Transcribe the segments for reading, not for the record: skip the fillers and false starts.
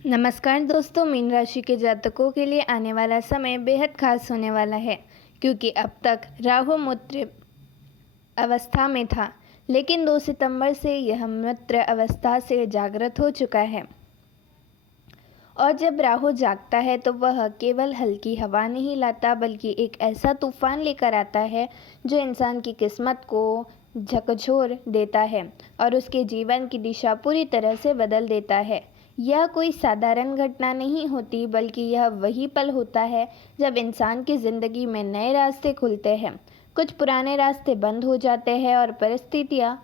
नमस्कार दोस्तों, मीन राशि के जातकों के लिए आने वाला समय बेहद खास होने वाला है, क्योंकि अब तक राहु मूत्र अवस्था में था, लेकिन 2 सितंबर से यह मूत्र अवस्था से जागृत हो चुका है। और जब राहु जागता है तो वह केवल हल्की हवा नहीं लाता, बल्कि एक ऐसा तूफान लेकर आता है जो इंसान की किस्मत को झकझोर देता है और उसके जीवन की दिशा पूरी तरह से बदल देता है। यह कोई साधारण घटना नहीं होती, बल्कि यह वही पल होता है जब इंसान की ज़िंदगी में नए रास्ते खुलते हैं, कुछ पुराने रास्ते बंद हो जाते हैं और परिस्थितियाँ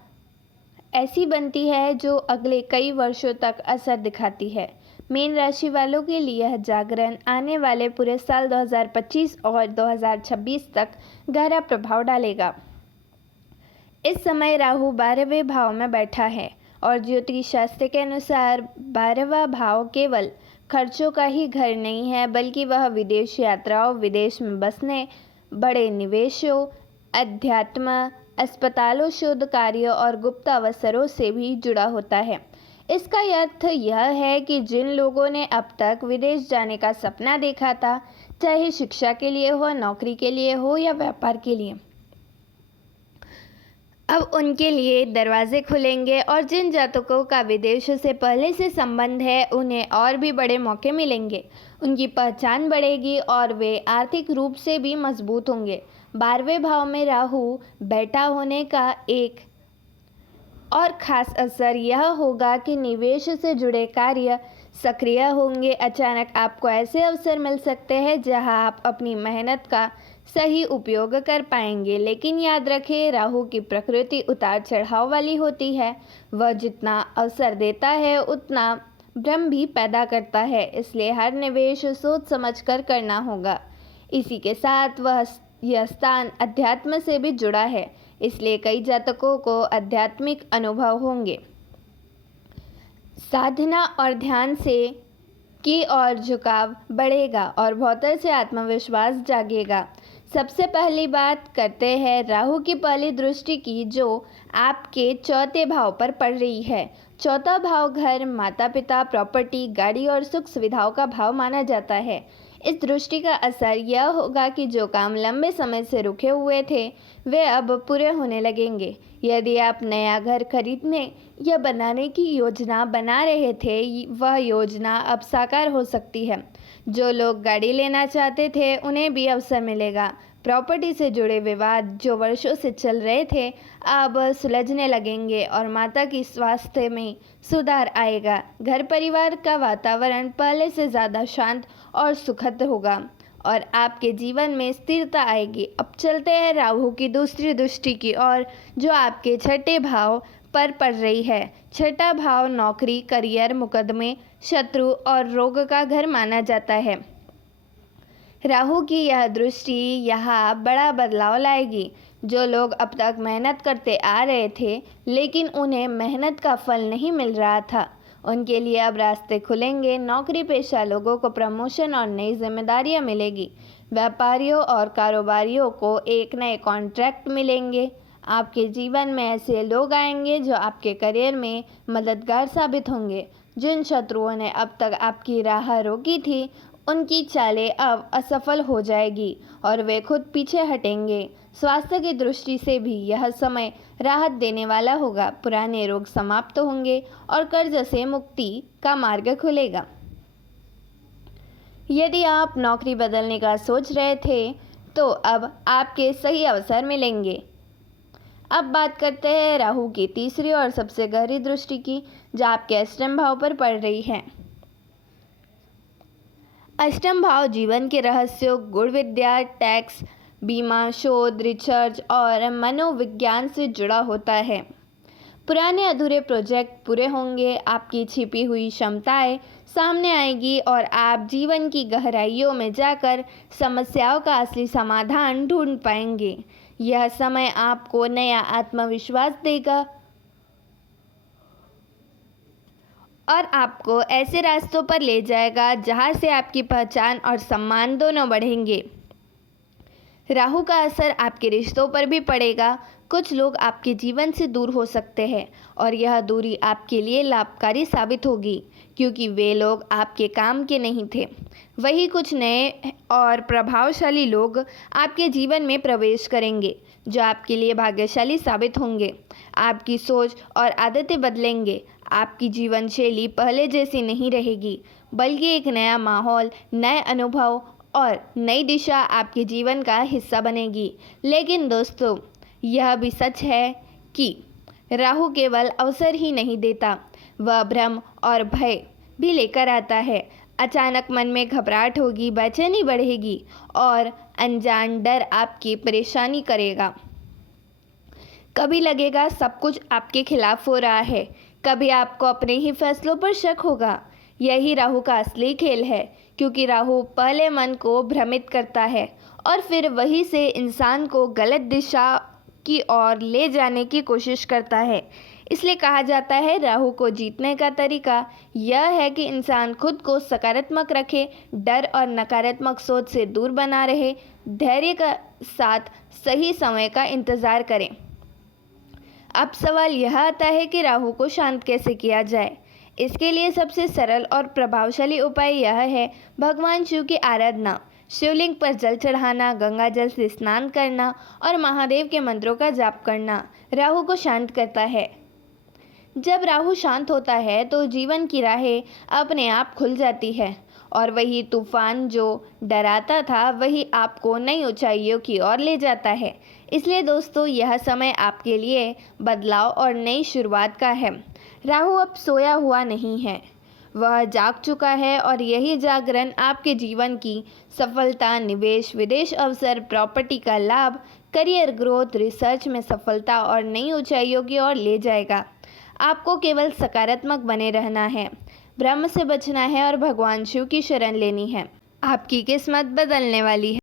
ऐसी बनती है जो अगले कई वर्षों तक असर दिखाती है। मीन राशि वालों के लिए यह जागरण आने वाले पूरे साल 2025 और 2026 तक गहरा प्रभाव डालेगा। इस समय राहु 12वें भाव में बैठा है और ज्योतिष शास्त्र के अनुसार 12वां भाव केवल खर्चों का ही घर नहीं है, बल्कि वह विदेश यात्राओं, विदेश में बसने, बड़े निवेशों, अध्यात्म, अस्पतालों, शोध कार्यों और गुप्त अवसरों से भी जुड़ा होता है। इसका अर्थ यह है कि जिन लोगों ने अब तक विदेश जाने का सपना देखा था, चाहे शिक्षा के लिए हो, नौकरी के लिए हो या व्यापार के लिए, अब उनके लिए दरवाजे खुलेंगे। और जिन जातकों का विदेश से पहले से संबंध है, उन्हें और भी बड़े मौके मिलेंगे। उनकी पहचान बढ़ेगी और वे आर्थिक रूप से भी मजबूत होंगे। 12वें भाव में राहु बैठा होने का एक और ख़ास असर यह होगा कि निवेश से जुड़े कार्य सक्रिय होंगे। अचानक आपको ऐसे अवसर मिल सकते हैं जहां आप अपनी मेहनत का सही उपयोग कर पाएंगे। लेकिन याद रखें, राहु की प्रकृति उतार चढ़ाव वाली होती है। वह जितना अवसर देता है उतना भ्रम भी पैदा करता है, इसलिए हर निवेश सोच समझकर करना होगा। इसी के साथ यह स्थान अध्यात्म से भी जुड़ा है, इसलिए कई जातकों को आध्यात्मिक अनुभव होंगे। साधना और ध्यान से की ओर झुकाव बढ़ेगा और भीतर से आत्मविश्वास जागेगा। सबसे पहली बात करते हैं राहु की पहली दृष्टि की, जो आपके चौथे भाव पर पड़ रही है। चौथा भाव घर, माता पिता, प्रॉपर्टी, गाड़ी और सुख सुविधाओं का भाव माना जाता है। इस दृष्टि का असर यह होगा कि जो काम लंबे समय से रुके हुए थे, वे अब पूरे होने लगेंगे। यदि आप नया घर खरीदने या बनाने की योजना बना रहे थे, वह योजना अब साकार हो सकती है। जो लोग गाड़ी लेना चाहते थे, उन्हें भी अवसर मिलेगा। प्रॉपर्टी से जुड़े विवाद जो वर्षों से चल रहे थे, अब सुलझने लगेंगे और माता की स्वास्थ्य में सुधार आएगा। घर परिवार का वातावरण पहले से ज़्यादा शांत और सुखद होगा और आपके जीवन में स्थिरता आएगी। अब चलते हैं राहु की दूसरी दृष्टि की ओर, जो आपके छठे भाव पर पड़ रही है। छठा भाव नौकरी, करियर, मुकदमे, शत्रु और रोग का घर माना जाता है। राहु की यह दृष्टि यहाँ बड़ा बदलाव लाएगी। जो लोग अब तक मेहनत करते आ रहे थे, लेकिन उन्हें मेहनत का फल नहीं मिल रहा था, उनके लिए अब रास्ते खुलेंगे। नौकरी पेशा लोगों को प्रमोशन और नई जिम्मेदारियां मिलेगी। व्यापारियों और कारोबारियों को एक नए कॉन्ट्रैक्ट मिलेंगे। आपके जीवन में ऐसे लोग आएंगे जो आपके करियर में मददगार साबित होंगे। जिन शत्रुओं ने अब तक आपकी राह रोकी थी, उनकी चालें अब असफल हो जाएगी और वे खुद पीछे हटेंगे। स्वास्थ्य की दृष्टि से भी यह समय राहत देने वाला होगा। पुराने रोग समाप्त होंगे और कर्ज से मुक्ति का मार्ग खुलेगा। यदि आप नौकरी बदलने का सोच रहे थे, तो अब आपके सही अवसर मिलेंगे। अब बात करते हैं राहु की तीसरी और सबसे गहरी दृष्टि की, जो आपके अष्टम भाव पर पड़ रही है। अष्टम भाव जीवन के रहस्यों, गुण विद्या, टैक्स, बीमा, शोध, रिसर्च और मनोविज्ञान से जुड़ा होता है। पुराने अधूरे प्रोजेक्ट पूरे होंगे, आपकी छिपी हुई क्षमताएं सामने आएगी और आप जीवन की गहराइयों में जाकर समस्याओं का असली समाधान ढूंढ पाएंगे। यह समय आपको नया आत्मविश्वास देगा और आपको ऐसे रास्तों पर ले जाएगा जहां से आपकी पहचान और सम्मान दोनों बढ़ेंगे। राहु का असर आपके रिश्तों पर भी पड़ेगा। कुछ लोग आपके जीवन से दूर हो सकते हैं और यह दूरी आपके लिए लाभकारी साबित होगी, क्योंकि वे लोग आपके काम के नहीं थे। वही कुछ नए और प्रभावशाली लोग आपके जीवन में प्रवेश करेंगे जो आपके लिए भाग्यशाली साबित होंगे। आपकी सोच और आदतें बदलेंगे। आपकी जीवन शैली पहले जैसी नहीं रहेगी, बल्कि एक नया माहौल, नए अनुभव और नई दिशा आपके जीवन का हिस्सा बनेगी। लेकिन दोस्तों, यह भी सच है कि राहु केवल अवसर ही नहीं देता, वह भ्रम और भय भी लेकर आता है। अचानक मन में घबराहट होगी, बेचैनी बढ़ेगी और अनजान डर आपकी परेशानी करेगा। कभी लगेगा सब कुछ आपके खिलाफ हो रहा है, कभी आपको अपने ही फैसलों पर शक होगा। यही राहु का असली खेल है, क्योंकि राहु पहले मन को भ्रमित करता है और फिर वहीं से इंसान को गलत दिशा की ओर ले जाने की कोशिश करता है। इसलिए कहा जाता है, राहु को जीतने का तरीका यह है कि इंसान खुद को सकारात्मक रखे, डर और नकारात्मक सोच से दूर बना रहे, धैर्य के साथ सही समय का इंतज़ार करें। अब सवाल यह आता है कि राहु को शांत कैसे किया जाए। इसके लिए सबसे सरल और प्रभावशाली उपाय यह है भगवान शिव की आराधना, शिवलिंग पर जल चढ़ाना, गंगा जल से स्नान करना और महादेव के मंत्रों का जाप करना राहु को शांत करता है। जब राहु शांत होता है तो जीवन की राहें अपने आप खुल जाती है और वही तूफान जो डराता था वही आपको नई ऊंचाइयों की ओर ले जाता है। इसलिए दोस्तों, यह समय आपके लिए बदलाव और नई शुरुआत का है। राहु अब सोया हुआ नहीं है, वह जाग चुका है और यही जागरण आपके जीवन की सफलता, निवेश, विदेश अवसर, प्रॉपर्टी का लाभ, करियर ग्रोथ, रिसर्च में सफलता और नई ऊंचाइयों की ओर ले जाएगा। आपको केवल सकारात्मक बने रहना है, भ्रम से बचना है और भगवान शिव की शरण लेनी है। आपकी किस्मत बदलने वाली है।